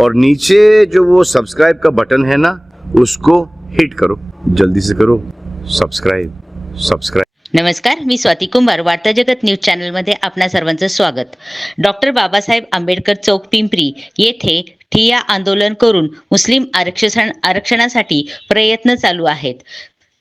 और नीचे जो वो सब्सक्राइब का बटन है ना उसको हिट करो। जल्दी से करो। सब्सक्राइब सब्सक्राइब नमस्कार मी स्वाती कुंभार वार्ता जगत न्यूज चॅनलमध्ये आपणा सर्वांचं स्वागत. डॉक्टर बाबासाहेब आंबेडकर चौक पिंपरी येथे ठिया आंदोलन करून मुस्लिम आरक्षण आरक्षणासाठी प्रयत्न चालू आहेत.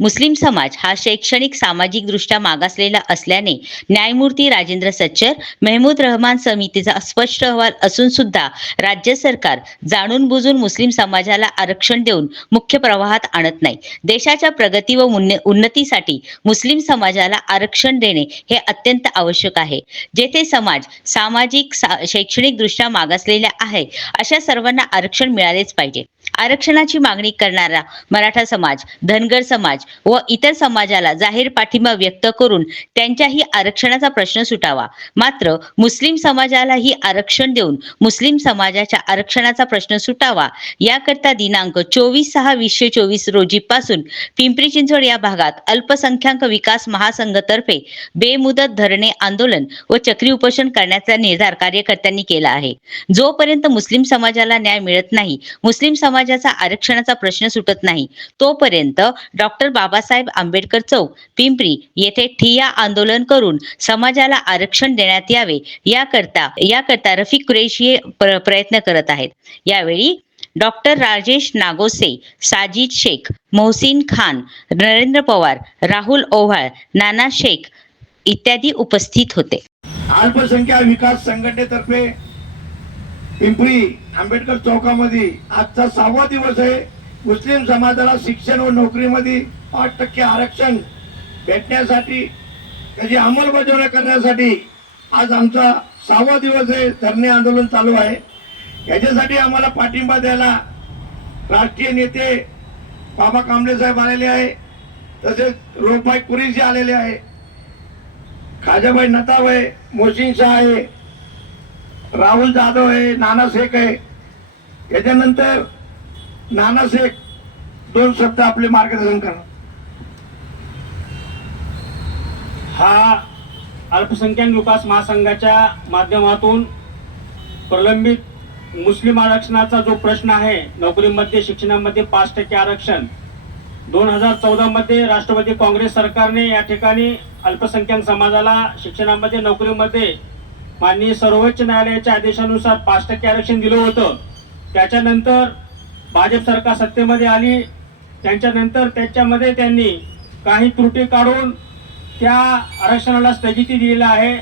मुस्लिम समाज हा शैक्षणिक सामाजिक दृष्ट्या मागासलेला असल्याने न्यायमूर्ती राजेंद्र सच्चर मेहमूद रहमान समितीचा स्पष्ट अहवाल असून सुद्धा राज्य सरकार जाणून बुजून मुस्लिम समाजाला आरक्षण देऊन मुख्य प्रवाहात आणत नाही. देशाच्या प्रगती व उन्नतीसाठी मुस्लिम समाजाला आरक्षण देणे हे अत्यंत आवश्यक आहे. जेथे समाज सामाजिक सा- शैक्षणिक दृष्ट्या मागासलेल्या आहे अशा सर्वांना आरक्षण मिळालेच पाहिजे. आरक्षणाची मागणी करणारा मराठा समाज धनगर समाज व इतर समाजाला जाहीर पाठिंबा व्यक्त करून त्यांच्याही आरक्षणाचा प्रश्न सुटावा. मात्र मुस्लिम समाजालाही आरक्षण देऊन मुस्लिम समाजाच्या आरक्षणाचा प्रश्न सुटावा याकरता दिनांक चोवीस सहा वीसशे चोवीस रोजी पासून पिंपरी चिंचवड या भागात अल्पसंख्याक विकास महासंघतर्फे बेमुदत धरणे आंदोलन व चक्री उपोषण करण्याचा निर्धार कार्यकर्त्यांनी केला आहे. जोपर्यंत मुस्लिम समाजाला न्याय मिळत नाही मुस्लिम समाजाचा आरक्षणाचा प्रश्न सुटत नाही तोपर्यंत डॉक्टर बाबासाहेब आंबेडकर चौक पिंपरी येथे ठिया आंदोलन करून समाजाला आरक्षण देण्यात यावे याकरता याकरता रफिक कुरेशी प्रयत्न करत आहेत. यावेळी डॉक्टर राजेश नागोसे साजिद शेख मोहसिन खान नरेंद्र पवार राहुल ओव्हाळ नाना शेख इत्यादी उपस्थित होते. अल्पसंख्याक विकास संघटनेतर्फे पिंपरी आंबेडकर चौकामध्ये आजचा सहावा दिवस आहे. मुस्लिम समाजाला शिक्षण व नोकरीमध्ये पाच टक्के आरक्षण भेटण्यासाठी त्याची अंमलबजावणी करण्यासाठी आज आमचा सहावा दिवस हे धरणे आंदोलन चालू आहे. याच्यासाठी आम्हाला पाठिंबा द्यायला राष्ट्रीय नेते बाबा कांबळे साहेब आलेले आहे तसेच रोखबाई कुरीजी आलेले आहे खाजाबाई नताब आहे मोहसिन शाह आहे राहुल जाधव आहे नाना शेख आहे. याच्यानंतर नाना शेख दोन शब्द आपले मार्गदर्शन करणार. हा अल्पसंख्याक विकास महासंघाच्या माध्यमातून प्रलंबित मुस्लिम आरक्षणाचा जो प्रश्न आहे नोकरीमध्ये शिक्षणामध्ये पाच टक्के आरक्षण. दोन हजार चौदामध्ये राष्ट्रवादी काँग्रेस सरकारने या ठिकाणी अल्पसंख्याक समाजाला शिक्षणामध्ये नोकरीमध्ये माननीय सर्वोच्च न्यायालयाच्या आदेशानुसार पाच टक्के आरक्षण दिलं होतं. त्याच्यानंतर भाजप सरकार सत्तेमध्ये आली. त्यांच्यानंतर त्याच्यामध्ये त्यांनी काही त्रुटी काढून त्या आरक्षणाला स्थगिती दिलेला आहे.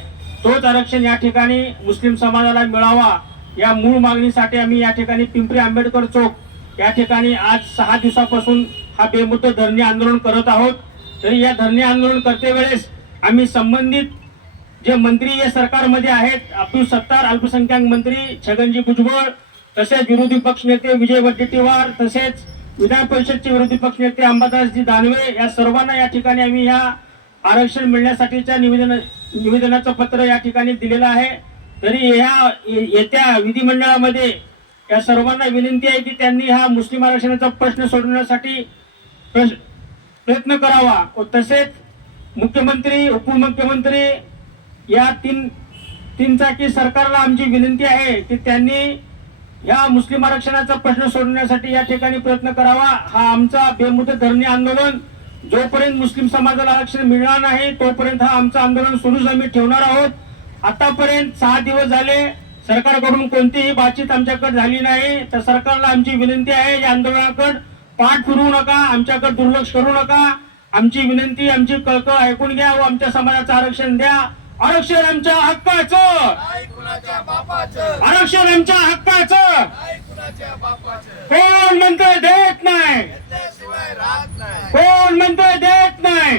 तोच आरक्षण या ठिकाणी मुस्लिम समाजाला मिळावा या मूळ मागणीसाठी आम्ही या ठिकाणी पिंपरी आंबेडकर चौक या ठिकाणी आज सहा दिवसापासून हा बेमुद्द धरणे आंदोलन करत आहोत. तरी या धरणे आंदोलन करते वेळेस आम्ही संबंधित जे मंत्री या सरकारमध्ये आहेत अब्दुल सत्तार अल्पसंख्याक मंत्री छगनजी भुजबळ तसेच विरोधी पक्षनेते विजय वडेट्टीवार तसेच विधान परिषदचे विरोधी पक्षनेते अंबादासजी दानवे या सर्वांना या ठिकाणी आम्ही ह्या आरक्षण मिळण्यासाठीच्या निवेदन निवेदनाचं पत्र या ठिकाणी दिलेलं आहे. तरी ह्या येत्या विधिमंडळामध्ये या सर्वांना विनंती आहे की त्यांनी हा मुस्लिम आरक्षणाचा प्रश्न सोडवण्यासाठी प्रयत्न करावा. व तसेच मुख्यमंत्री उपमुख्यमंत्री या तीन तीन चाकी सरकारला आमची विनंती आहे की त्यांनी या मुस्लिम आरक्षणाचा प्रश्न सोडवण्यासाठी या ठिकाणी प्रयत्न करावा. हा आमचा बेमुदत धरणे आंदोलन जोपर्यंत मुस्लिम समाजाला आरक्षण मिळणार नाही तोपर्यंत हा आमचं आंदोलन सुरूच आम्ही ठेवणार आहोत. आतापर्यंत सहा दिवस झाले सरकारकडून कोणतीही बातचीत आमच्याकडे झाली नाही. तर सरकारला आमची विनंती आहे या आंदोलनाकडे पाठ फिरवू नका आमच्याकडे दुर्लक्ष करू नका. आमची विनंती आमची कळकळ ऐकून घ्या व आमच्या समाजाचं आरक्षण द्या. आरक्षण आमच्या हक्काचं! आरक्षण आमच्या हक्काचं! कोण म्हणतोय देत नाही कोण म्हणतोय देत नाही